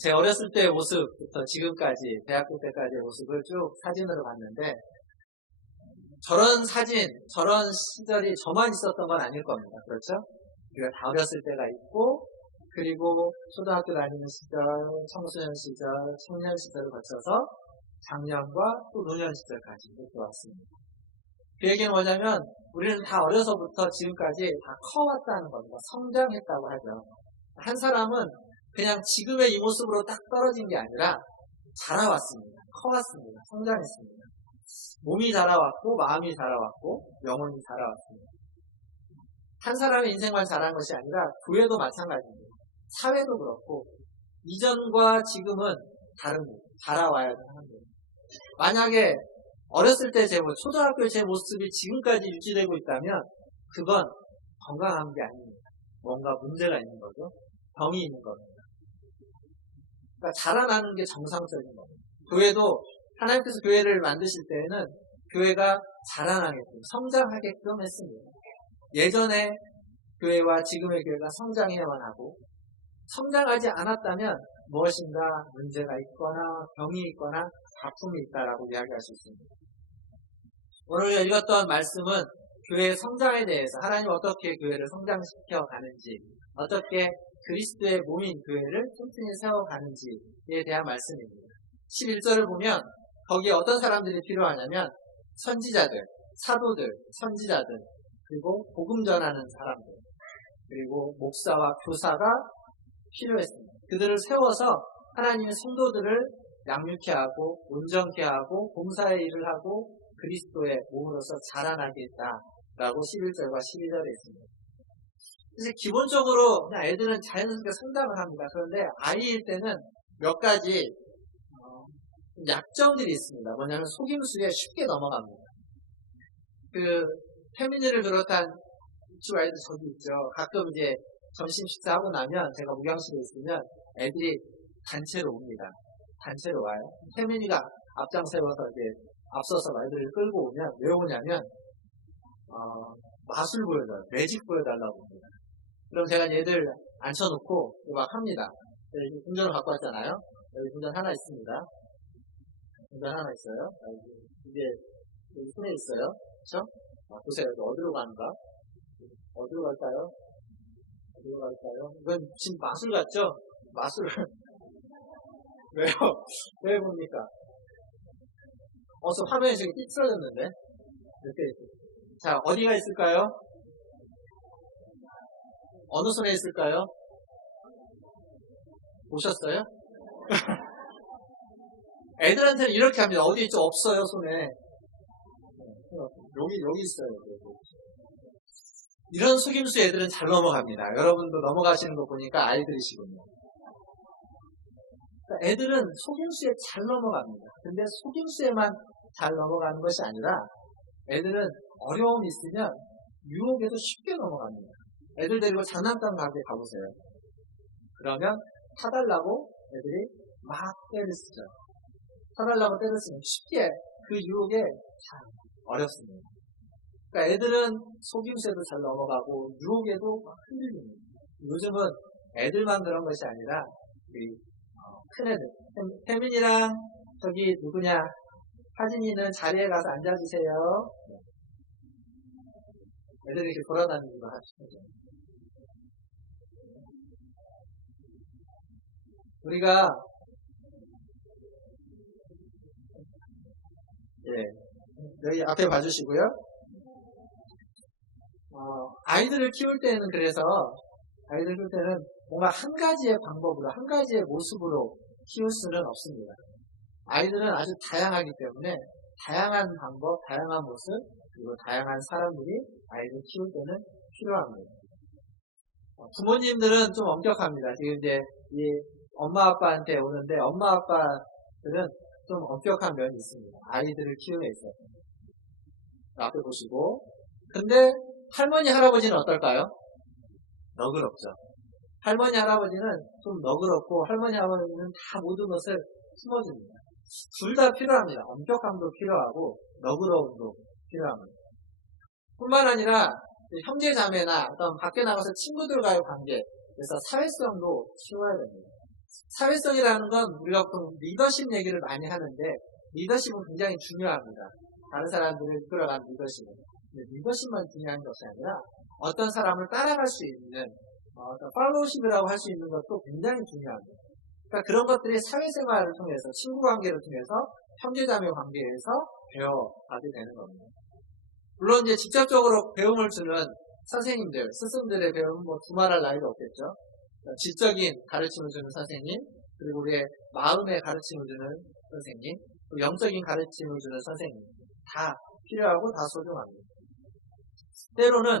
제 어렸을 때의 모습부터 지금까지 대학교 때까지의 모습을 쭉 사진으로 봤는데 저런 사진, 저런 시절이 저만 있었던 건 아닐 겁니다. 그렇죠? 우리가 다 어렸을 때가 있고 그리고 초등학교 다니는 시절, 청소년 시절, 청년 시절을 거쳐서 장년과 또 노년 시절까지 이렇게 왔습니다. 그 얘기는 뭐냐면 우리는 다 어려서부터 지금까지 다 커왔다는 겁니다. 성장했다고 하죠. 한 사람은 그냥 지금의 이 모습으로 딱 떨어진 게 아니라 자라왔습니다. 커왔습니다. 성장했습니다. 몸이 자라왔고 마음이 자라왔고 영혼이 자라왔습니다. 한 사람의 인생만 자란 것이 아니라 교회도 마찬가지입니다. 사회도 그렇고 이전과 지금은 다릅니다. 자라와야 하는 거예요. 만약에 어렸을 때 제 모습, 초등학교 제 모습이 지금까지 유지되고 있다면 그건 건강한 게 아닙니다. 뭔가 문제가 있는 거죠. 병이 있는 겁니다. 그러니까 자라나는 게 정상적인 겁니다. 교회도 하나님께서 교회를 만드실 때에는 교회가 자라나게끔 성장하게끔 했습니다. 예전에 교회와 지금의 교회가 성장해야만 하고 성장하지 않았다면 무엇인가 문제가 있거나 병이 있거나 아픔이 있다라고 이야기할 수 있습니다. 오늘 읽었던 말씀은 교회의 성장에 대해서 하나님 어떻게 교회를 성장시켜 가는지 어떻게 그리스도의 몸인 교회를 튼튼히 세워가는지에 대한 말씀입니다. 11절을 보면 거기에 어떤 사람들이 필요하냐면 선지자들, 사도들, 선지자들 그리고 복음 전하는 사람들 그리고 목사와 교사가 필요했습니다. 그들을 세워서 하나님의 성도들을 양육케 하고 온전케 하고 봉사의 일을 하고 그리스도의 몸으로서 자라나게 했다라고 11절과 12절에 있습니다. 그래서 기본적으로 그냥 애들은 자연스럽게 성장을 합니다. 그런데 아이일 때는 몇 가지 약점들이 있습니다. 뭐냐면 속임수에 쉽게 넘어갑니다. 그 페미니를 비롯한 유치부 아이들 저기 있죠. 가끔 이제 점심 식사하고 나면 제가 무경실에 있으면 애들이 단체로 옵니다. 단체로 와요. 페미니가 앞장 세워서 이제 앞서서 아이들을 끌고 오면 왜 오냐면 마술 보여줘요. 매직 보여달라고 옵니다. 그럼 제가 얘들 앉혀놓고 막 합니다. 여기 운전을 갖고 왔잖아요. 여기 운전 하나 있습니다. 운전 하나 있어요. 이게 여기 손에 있어요. 그렇죠? 보세요. 여기 어디로 가는가? 어디로 갈까요? 어디로 갈까요? 이건 지금 마술 같죠? 마술. 왜요? 왜 봅니까? 어서 화면이 지금 삐뚤어졌는데? 이렇게. 자, 어디가 있을까요? 어느 손에 있을까요? 보셨어요? 애들한테는 이렇게 합니다. 어디 있죠? 없어요, 손에. 여기 있어요. 이런 속임수 애들은 잘 넘어갑니다. 여러분도 넘어가시는 거 보니까 아이들이시군요. 그러니까 애들은 속임수에 잘 넘어갑니다. 근데 속임수에만 잘 넘어가는 것이 아니라 애들은 어려움이 있으면 유혹에도 쉽게 넘어갑니다. 애들 데리고 장난감 가게 가보세요. 그러면 타달라고 애들이 막 때를 쓰죠. 타달라고 때를 쓰면 쉽게 그 유혹에 참 어렵습니다. 그러니까 애들은 속임수에도 잘 넘어가고 유혹에도 막 흔들립니다. 요즘은 애들만 그런 것이 아니라 우리 큰 애들, 태민이랑 저기 누구냐 하진이는 자리에 가서 앉아주세요. 애들이 이렇게 돌아다니기도 하시죠. 우리가 여기 앞에 봐주시고요. 아이들을 키울 때는 그래서 아이들 키울 때는 뭔가 한 가지의 방법으로 한 가지의 모습으로 키울 수는 없습니다. 아이들은 아주 다양하기 때문에 다양한 방법, 다양한 모습 그리고 다양한 사람들이 아이를 키울 때는 필요합니다. 부모님들은 좀 엄격합니다. 지금 이제 이 엄마 아빠한테 오는데 엄마 아빠들은 좀 엄격한 면이 있습니다. 아이들을 키우는 데 있어서. 앞에 보시고. 근데 할머니 할아버지는 어떨까요? 너그럽죠. 할머니 할아버지는 좀 너그럽고 할머니 할아버지는 다 모든 것을 품어줍니다. 둘 다 필요합니다. 엄격함도 필요하고 너그러움도 필요합니다. 뿐만 아니라 형제 자매나 어떤 밖에 나가서 친구들과의 관계 그래서 사회성도 키워야 됩니다. 사회성이라는 건 우리가 보통 리더십 얘기를 많이 하는데 리더십은 굉장히 중요합니다. 다른 사람들을 이끌어가는 리더십은. 근데 리더십만 중요한 것이 아니라 어떤 사람을 따라갈 수 있는 어떤 팔로우십이라고 할 수 있는 것도 굉장히 중요합니다. 그러니까 그런 것들이 사회생활을 통해서 친구 관계를 통해서 형제자매 관계에서 배워가게 되는 겁니다. 물론 이제 직접적으로 배움을 주는 선생님들, 스승들의 배움은 뭐 두말할 나위도 없겠죠. 지적인 가르침을 주는 선생님, 그리고 우리의 마음의 가르침을 주는 선생님, 또 영적인 가르침을 주는 선생님, 다 필요하고 다 소중합니다. 때로는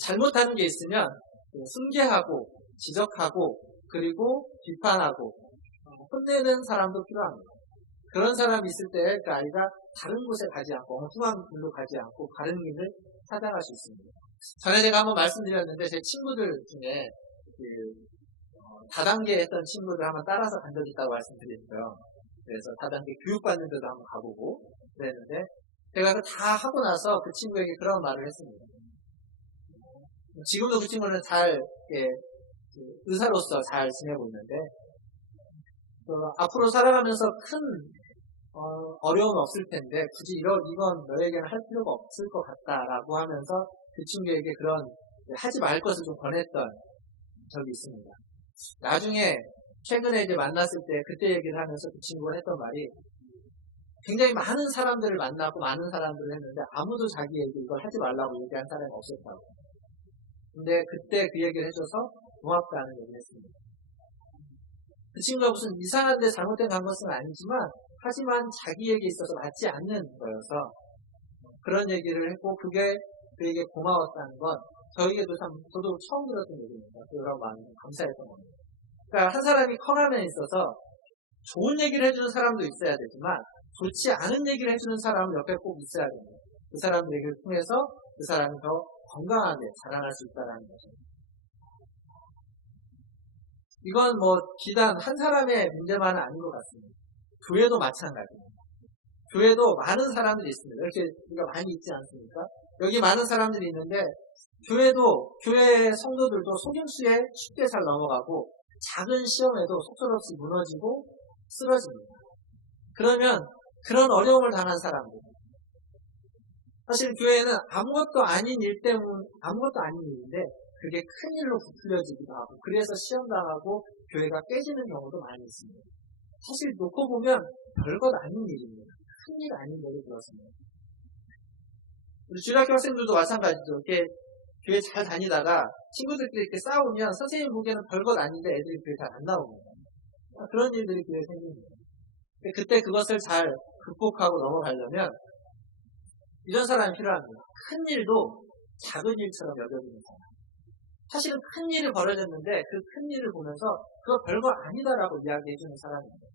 잘못하는 게 있으면 훈계하고 지적하고 그리고 비판하고 혼내는 사람도 필요합니다. 그런 사람이 있을 때 그 아이가 다른 곳에 가지 않고 엉뚱한 길로 가지 않고 바른 길을 찾아갈 수 있습니다. 전에 제가 한번 말씀드렸는데 제 친구들 중에 다단계 했던 친구들 한번 따라서 간 적이 있다고 말씀드렸어요. 그래서 다단계 교육받는 데도 한번 가보고 그랬는데 제가 다 하고 나서 그 친구에게 그런 말을 했습니다. 지금도 그 친구는 잘 의사로서 잘 지내고 있는데 앞으로 살아가면서 큰 어려움은 없을 텐데 굳이 이건 너에게는 할 필요가 없을 것 같다라고 하면서 그 친구에게 그런 하지 말 것을 좀 권했던 적이 있습니다. 나중에 최근에 이제 만났을 때 그때 얘기를 하면서 그 친구가 했던 말이 굉장히 많은 사람들을 만나고 많은 사람들을 했는데 아무도 자기에게 이걸 하지 말라고 얘기한 사람이 없었다고. 근데 그때 그 얘기를 해줘서 고맙다는 얘기를 했습니다. 그 친구가 무슨 이상한 데 잘못된 간 것은 아니지만 하지만 자기에게 있어서 맞지 않는 거여서 그런 얘기를 했고 그게 그에게 고마웠다는 건 저에게도 참 저도 처음 들었던 얘기입니다. 그런 마음이 감사했던 겁니다. 그러니까 한 사람이 커감에 있어서 좋은 얘기를 해주는 사람도 있어야 되지만 좋지 않은 얘기를 해주는 사람은 옆에 꼭 있어야 됩니다. 그 사람 얘기를 통해서 그 사람이 더 건강하게 자라날 수 있다는 거죠. 이건 뭐 비단 한 사람의 문제만은 아닌 것 같습니다. 교회도 마찬가지입니다. 교회도 많은 사람들이 있습니다. 이렇게 우리가 많이 있지 않습니까? 여기 많은 사람들이 있는데 교회 성도들도 속임수에 쉽게 잘 넘어가고 작은 시험에도 속절없이 무너지고 쓰러집니다. 그러면 그런 어려움을 당한 사람들 사실 교회는 아무것도 아닌 일인데 그게 큰 일로 부풀려지기도 하고 그래서 시험당하고 교회가 깨지는 경우도 많이 있습니다. 사실 놓고 보면 별것 아닌 일입니다. 큰 일 아닌 일이 그렇습니다. 우리 중학교 학생들도 마찬가지죠. 이렇게 교회 잘 다니다가 친구들끼리 이렇게 싸우면 선생님 보기에는 별것 아닌데 애들이 교회 잘 안 나옵니다. 그런 일들이 교회에 생깁니다. 그때 그것을 잘 극복하고 넘어가려면 이런 사람이 필요합니다. 큰 일도 작은 일처럼 여겨지는 사람. 사실은 큰 일이 벌어졌는데 그 큰 일을 보면서 그거 별거 아니다라고 이야기해주는 사람입니다.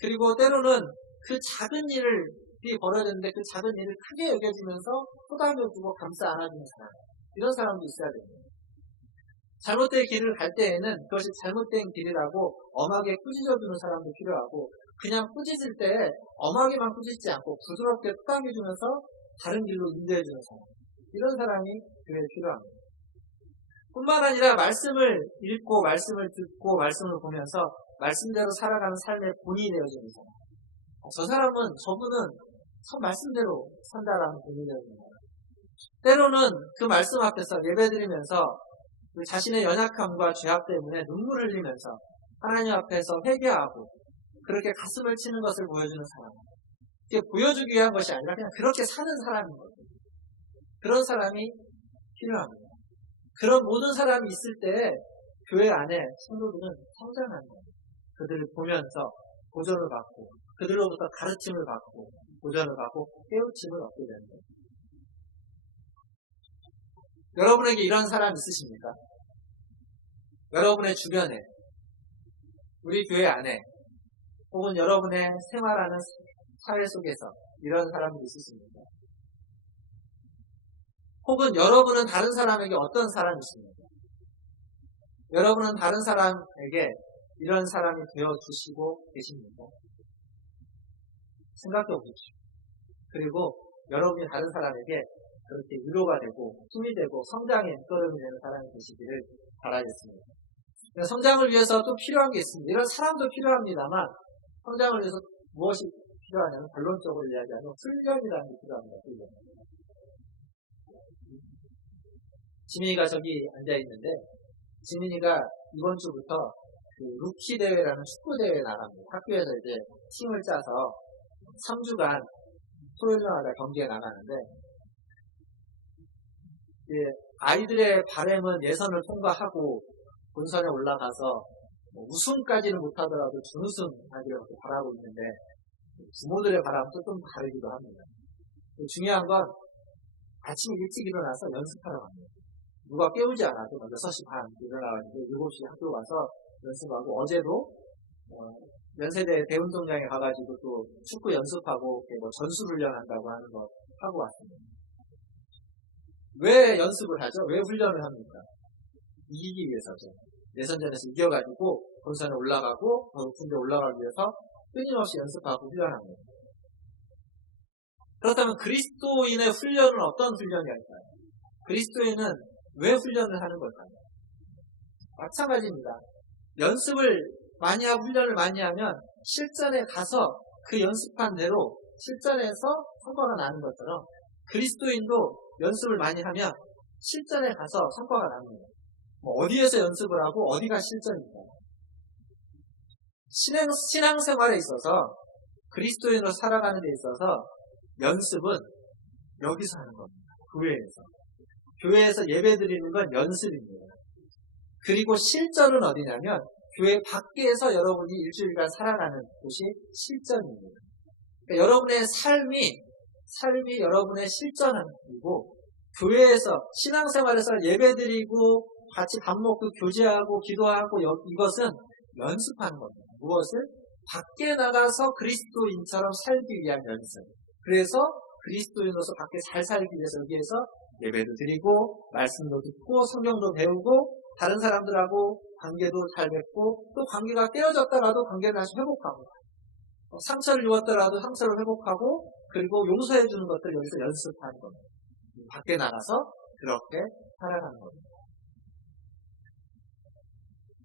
그리고 때로는 그 작은 일이 벌어졌는데 그 작은 일을 크게 여겨주면서 토닥여주고 감싸 안아주는 사람. 이런 사람도 있어야 됩니다. 잘못된 길을 갈 때에는 그것이 잘못된 길이라고 엄하게 꾸짖어주는 사람도 필요하고 그냥 꾸짖을 때 엄하게만 꾸짖지 않고 부드럽게 토닥여주면서 다른 길로 인도해주는 사람. 이런 사람이 교회에 필요합니다. 뿐만 아니라 말씀을 읽고 말씀을 듣고 말씀을 보면서 말씀대로 살아가는 삶의 본이 되어주는 사람. 저분은 말씀대로 산다라는 본이 되어주는 사람. 때로는 그 말씀 앞에서 예배드리면서 자신의 연약함과 죄악 때문에 눈물을 흘리면서 하나님 앞에서 회개하고 그렇게 가슴을 치는 것을 보여주는 사람. 이게 보여주기 위한 것이 아니라 그냥 그렇게 사는 사람인 거죠. 그런 사람이 필요합니다. 그런 모든 사람이 있을 때 교회 안에 성도들은 성장하는 거예요. 그들을 보면서 보존을 받고 그들로부터 가르침을 받고 보존을 받고 깨우침을 얻게 되는 거예요. 여러분에게 이런 사람 있으십니까? 여러분의 주변에 우리 교회 안에 혹은 여러분의 생활하는 사회 속에서 이런 사람이 있으십니까? 혹은 여러분은 다른 사람에게 어떤 사람이십니까? 여러분은 다른 사람에게 이런 사람이 되어주시고 계십니까? 생각해 보십시오. 그리고 여러분이 다른 사람에게 그렇게 위로가 되고 힘이 되고 성장의 밑거름이 되는 사람이 되시기를 바라겠습니다. 성장을 위해서 또 필요한 게 있습니다. 이런 사람도 필요합니다만 성장을 위해서 무엇이 필요하냐면 결론적으로 이야기하면 훈련이라는 게 필요합니다. 훈련. 지민이가 저기 앉아있는데 지민이가 이번 주부터 그 루키 대회라는 축구 대회에 나갑니다. 학교에서 이제 팀을 짜서 3주간 토요일마다 경기에 나가는데 아이들의 바람은 예선을 통과하고 본선에 올라가서 우승까지는 못하더라도 준우승하기를 바라고 있는데 부모들의 바람도 좀 다르기도 합니다. 중요한 건 아침 일찍 일어나서 연습하러 갑니다. 누가 깨우지 않아도 6시 반 일어나가지고 7시에 학교 가서 연습하고 어제도 연세대 대운동장에 가가지고 또 축구 연습하고 전술 훈련한다고 하는 거 하고 왔습니다. 왜 연습을 하죠? 왜 훈련을 합니까? 이기기 위해서죠. 예선전에서 이겨가지고 본선에 올라가고 더 높은 데 올라가기 위해서 끊임없이 연습하고 훈련합니다. 그렇다면 그리스도인의 훈련은 어떤 훈련이었을까요? 그리스도인은 왜 훈련을 하는 걸까요? 마찬가지입니다. 연습을 많이 하고 훈련을 많이 하면 실전에 가서 그 연습한 대로 실전에서 성과가 나는 것처럼 그리스도인도 연습을 많이 하면 실전에 가서 성과가 납니다. 어디에서 연습을 하고 어디가 실전입니까? 신앙생활에 있어서 그리스도인으로 살아가는 데 있어서 연습은 여기서 하는 겁니다. 교회에서. 교회에서 예배드리는 건 연습입니다. 그리고 실전은 어디냐면 교회 밖에서 여러분이 일주일간 살아가는 곳이 실전입니다. 그러니까 여러분의 삶이 여러분의 실전이고 교회에서 신앙생활에서 예배드리고 같이 밥 먹고 교제하고 기도하고 이것은 연습하는 겁니다. 무엇을? 밖에 나가서 그리스도인처럼 살기 위한 연습. 그래서 그리스도인으로서 밖에 잘 살기 위해서 여기에서 예배도 드리고 말씀도 듣고 성경도 배우고 다른 사람들하고 관계도 잘 맺고 또 관계가 깨어졌다가도 관계를 다시 회복하고 상처를 입었더라도 상처를 회복하고 그리고 용서해 주는 것들 여기서 연습하는 겁니다. 밖에 나가서 그렇게 살아가는 겁니다.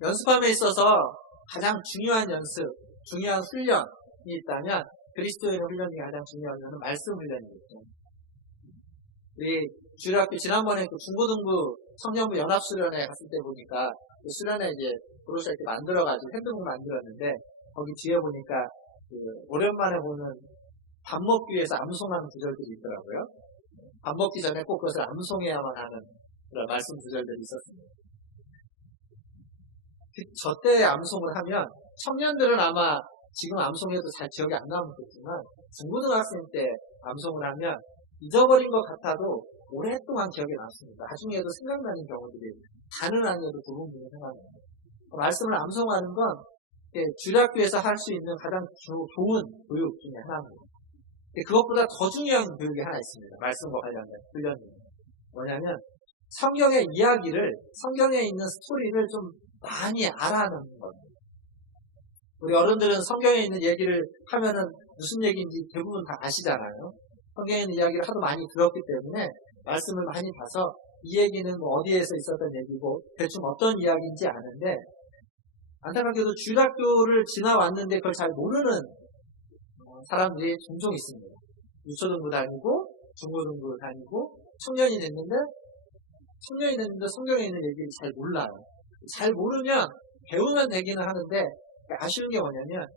연습함에 있어서 가장 중요한 연습, 중요한 훈련이 있다면 그리스도인의 훈련이 가장 중요한 것은 말씀 훈련이겠죠. 우리 주일학교 지난번에 그 중고등부 청년부 연합수련회 갔을 때 보니까 그 수련회 이제 브로셔 이렇게 만들어가지고 핸드북 만들었는데 거기 뒤에 보니까 그 오랜만에 보는 밥 먹기 위해서 암송하는 구절들이 있더라고요. 밥 먹기 전에 꼭 그것을 암송해야만 하는 그런 말씀 구절들이 있었습니다. 저때 암송을 하면 청년들은 아마 지금 암송해도 잘 기억이 안 나겠지만 중고등학생 때 암송을 하면 잊어버린 것 같아도 오랫동안 기억에 남습니다. 나중에도 생각나는 경우들이 다는 아니어도 부분이 생각나요. 말씀을 암송하는 건 주일학교에서 할 수 있는 가장 좋은 교육 중에 하나입니다. 그것보다 더 중요한 교육이 하나 있습니다. 말씀과 관련된 훈련이 뭐냐면 성경의 이야기를 성경에 있는 스토리를 좀 많이 알아하는 겁니다. 우리 어른들은 성경에 있는 얘기를 하면은 무슨 얘기인지 대부분 다 아시잖아요. 성경에 있는 이야기를 하도 많이 들었기 때문에 말씀을 많이 봐서 이 얘기는 뭐 어디에서 있었던 얘기고 대충 어떤 이야기인지 아는데 안타깝게도 주일학교를 지나왔는데 그걸 잘 모르는 사람들이 종종 있습니다. 유초등부 다니고 중고등부 다니고 청년이 됐는데 성경에 있는 얘기를 잘 몰라요. 잘 모르면 배우면 되기는 하는데 아쉬운 게 뭐냐면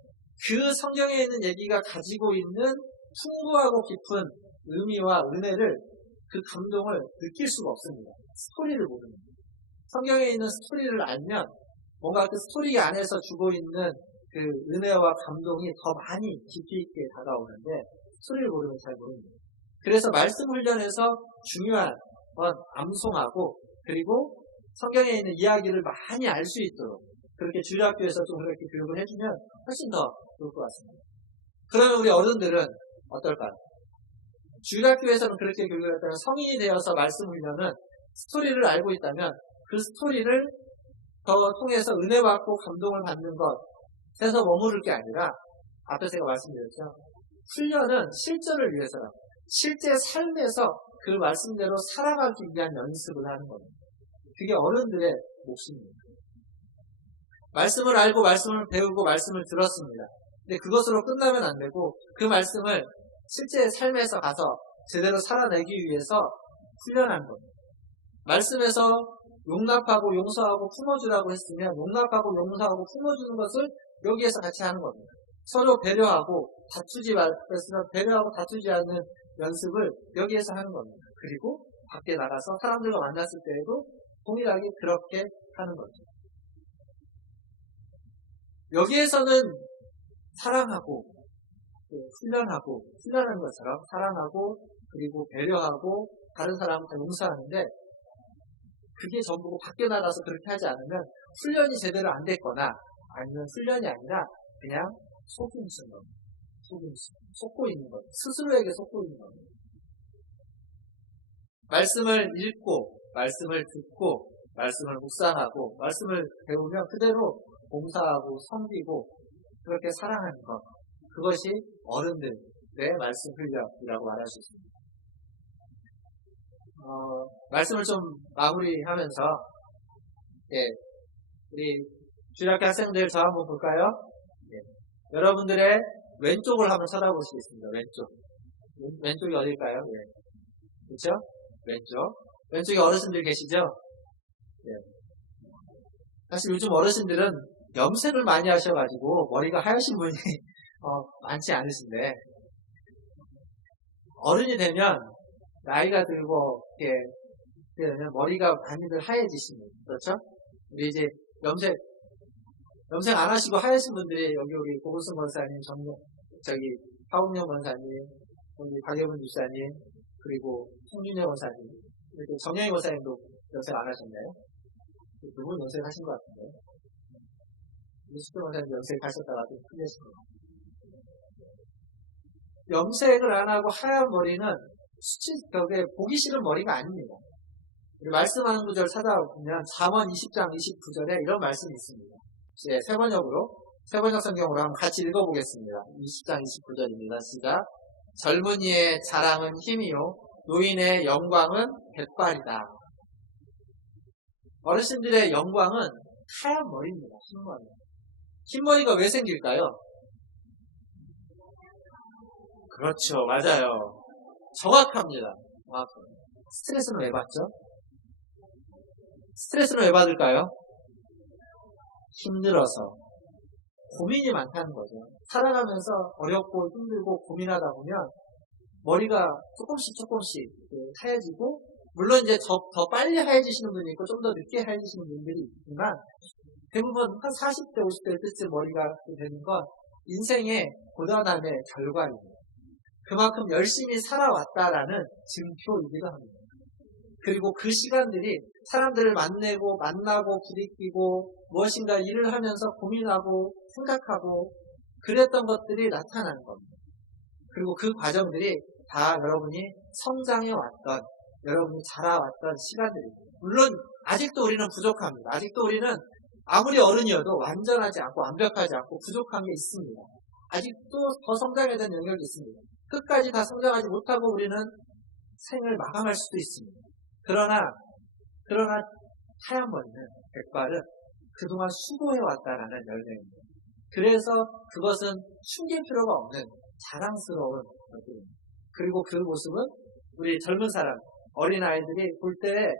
그 성경에 있는 얘기가 가지고 있는 풍부하고 깊은 의미와 은혜를 그 감동을 느낄 수가 없습니다. 스토리를 모르는 거예요. 성경에 있는 스토리를 알면 뭔가 그 스토리 안에서 주고 있는 그 은혜와 감동이 더 많이 깊이 있게 다가오는데 스토리를 모르면 잘 모릅니다. 그래서 말씀 훈련에서 중요한 건 암송하고 그리고 성경에 있는 이야기를 많이 알 수 있도록 그렇게 주일학교에서 좀 그렇게 교육을 해주면 훨씬 더 좋을 것 같습니다. 그러면 우리 어른들은 어떨까요? 주일학교에서는 그렇게 교육을 했다면 성인이 되어서 말씀 훈련은 스토리를 알고 있다면 그 스토리를 더 통해서 은혜 받고 감동을 받는 것에서 머무를 게 아니라 앞에 제가 말씀드렸죠. 훈련은 실전을 위해서라. 실제 삶에서 그 말씀대로 살아가기 위한 연습을 하는 겁니다. 그게 어른들의 몫입니다. 말씀을 알고 말씀을 배우고 말씀을 들었습니다. 근데 그것으로 끝나면 안 되고 그 말씀을 실제 삶에서 가서 제대로 살아내기 위해서 훈련하는 겁니다. 말씀에서 용납하고 용서하고 품어주라고 했으면 용납하고 용서하고 품어주는 것을 여기에서 같이 하는 겁니다. 서로 배려하고 배려하고 다투지 않는 연습을 여기에서 하는 겁니다. 그리고 밖에 나가서 사람들과 만났을 때에도 동일하게 그렇게 하는 거죠. 여기에서는 사랑하고 훈련하는 것처럼 사랑하고 그리고 배려하고 다른 사람을 다 용서하는데 그게 전부고 밖에 나가서 그렇게 하지 않으면 훈련이 제대로 안 됐거나 아니면 훈련이 아니라 그냥 속임수인 겁니다. 속고 있는 거예요. 스스로에게 속고 있는 겁니다. 말씀을 읽고 말씀을 듣고 말씀을 묵상하고 말씀을 배우면 그대로 봉사하고 섬기고 그렇게 사랑하는 것, 그것이 어른들의 말씀 훈련이라고 말할 수 있습니다. 말씀을 좀 마무리하면서 우리 주일학교 학생들 저 한번 볼까요? 여러분들의 왼쪽을 한번 쳐다보시겠습니다. 왼쪽이 어딜까요? 그렇죠? 왼쪽에 어르신들 계시죠? 사실 요즘 어르신들은 염색을 많이 하셔가지고 머리가 하얀신 분이 많지 않으신데 어른이 되면 나이가 들고 이렇게 되면 머리가 많이들 하얘지십니다. 그렇죠? 우리 이제 염색 안 하시고 하얀신 분들이 여기 우리 고은승 권사님, 하웅영 권사님, 여기 박예분 집사님, 그리고 송준영 권사님, 그리고 정영희 권사님도 염색 안 하셨나요? 두 분 염색 하신 것 같은데. 이수표 권사님 염색 하셨다가 좀 틀리신 것 같아요. 염색을 안 하고 하얀 머리는 보기 싫은 머리가 아닙니다. 말씀하는 구절 찾아보면 잠언 20장 29절에 이런 말씀이 있습니다. 세번역 성경으로 한번 같이 읽어보겠습니다. 20장 29절입니다. 시작. 젊은이의 자랑은 힘이요 노인의 영광은 백발이다. 어르신들의 영광은 하얀 머리입니다. 흰머리. 흰머리가 왜 생길까요? 그렇죠. 맞아요. 정확합니다. 스트레스는 왜 받죠? 스트레스는 왜 받을까요? 힘들어서. 고민이 많다는 거죠. 살아가면서 어렵고 힘들고 고민하다 보면 머리가 조금씩 하얘지고, 물론 이제 더 빨리 하얘지시는 분이 있고 좀 더 늦게 하얘지시는 분들이 있지만 대부분 한 40대, 50대 때쯤 머리가 되는 건 인생의 고단함의 결과입니다. 그만큼 열심히 살아왔다라는 증표이기도 합니다. 그리고 그 시간들이 사람들을 만나고 부딪히고 무엇인가 일을 하면서 고민하고 생각하고 그랬던 것들이 나타나는 겁니다. 그리고 그 과정들이 다 여러분이 성장해왔던, 여러분이 자라왔던 시간들입니다. 물론 아직도 우리는 부족합니다. 아직도 우리는 아무리 어른이어도 완전하지 않고 완벽하지 않고 부족한 게 있습니다. 아직도 더 성장해야 되는 영역이 있습니다. 끝까지 다 성장하지 못하고 우리는 생을 마감할 수도 있습니다. 그러나 하얀 머리는, 백발은 그동안 수고해왔다라는 열매입니다. 그래서 그것은 숨길 필요가 없는 자랑스러운 것들입니다. 그리고 그 모습은 우리 젊은 사람, 어린아이들이 볼 때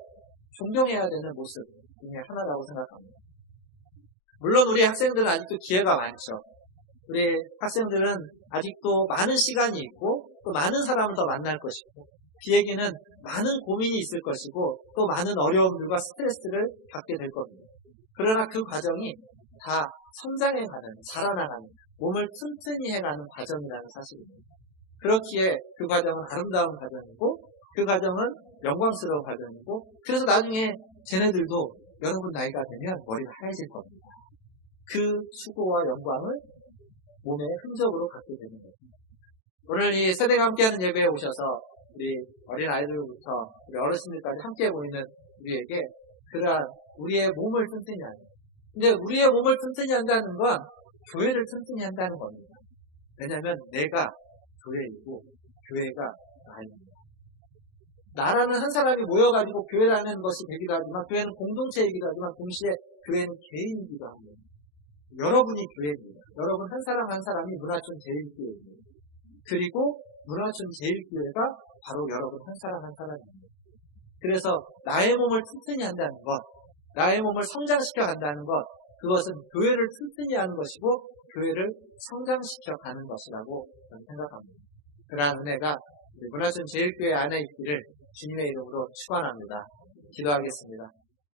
존경해야 되는 모습 중에 하나라고 생각합니다. 물론 우리 학생들은 아직도 기회가 많죠. 우리 학생들은 아직도 많은 시간이 있고 또 많은 사람을 더 만날 것이고 그에게는 많은 고민이 있을 것이고 또 많은 어려움들과 스트레스를 받게 될 겁니다. 그러나 그 과정이 다 성장해가는, 자라나가는, 몸을 튼튼히 해가는 과정이라는 사실입니다. 그렇기에 그 과정은 아름다운 과정이고 그 과정은 영광스러운 과정이고 그래서 나중에 쟤네들도 여러분 나이가 되면 머리가 하얘질 겁니다. 그 수고와 영광을 몸의 흔적으로 갖게 되는 겁니다. 오늘 이 세대가 함께하는 예배에 오셔서 우리 어린 아이들부터 우리 어르신들까지 함께 보이는 우리에게 그러한 우리의 몸을 튼튼히 하는, 근데 우리의 몸을 튼튼히 한다는 건 교회를 튼튼히 한다는 겁니다. 왜냐하면 내가 교회이고 교회가 나입니다. 나라는 한 사람이 모여가지고 교회라는 것이 되기도 하지만 교회는 공동체이기도 하지만 동시에 교회는 개인이기도 합니다. 여러분이 교회입니다. 여러분 한 사람 한 사람이 문화촌 제일교회입니다. 그리고 문화촌 제일교회가 바로 여러분 한 사람 한 사람입니다. 그래서 나의 몸을 튼튼히 한다는 것, 나의 몸을 성장시켜 간다는 것, 그것은 교회를 튼튼히 하는 것이고 교회를 성장시켜 가는 것이라고 저는 생각합니다. 그러한 은혜가 문화촌 제일교회 안에 있기를 주님의 이름으로 축원합니다. 기도하겠습니다.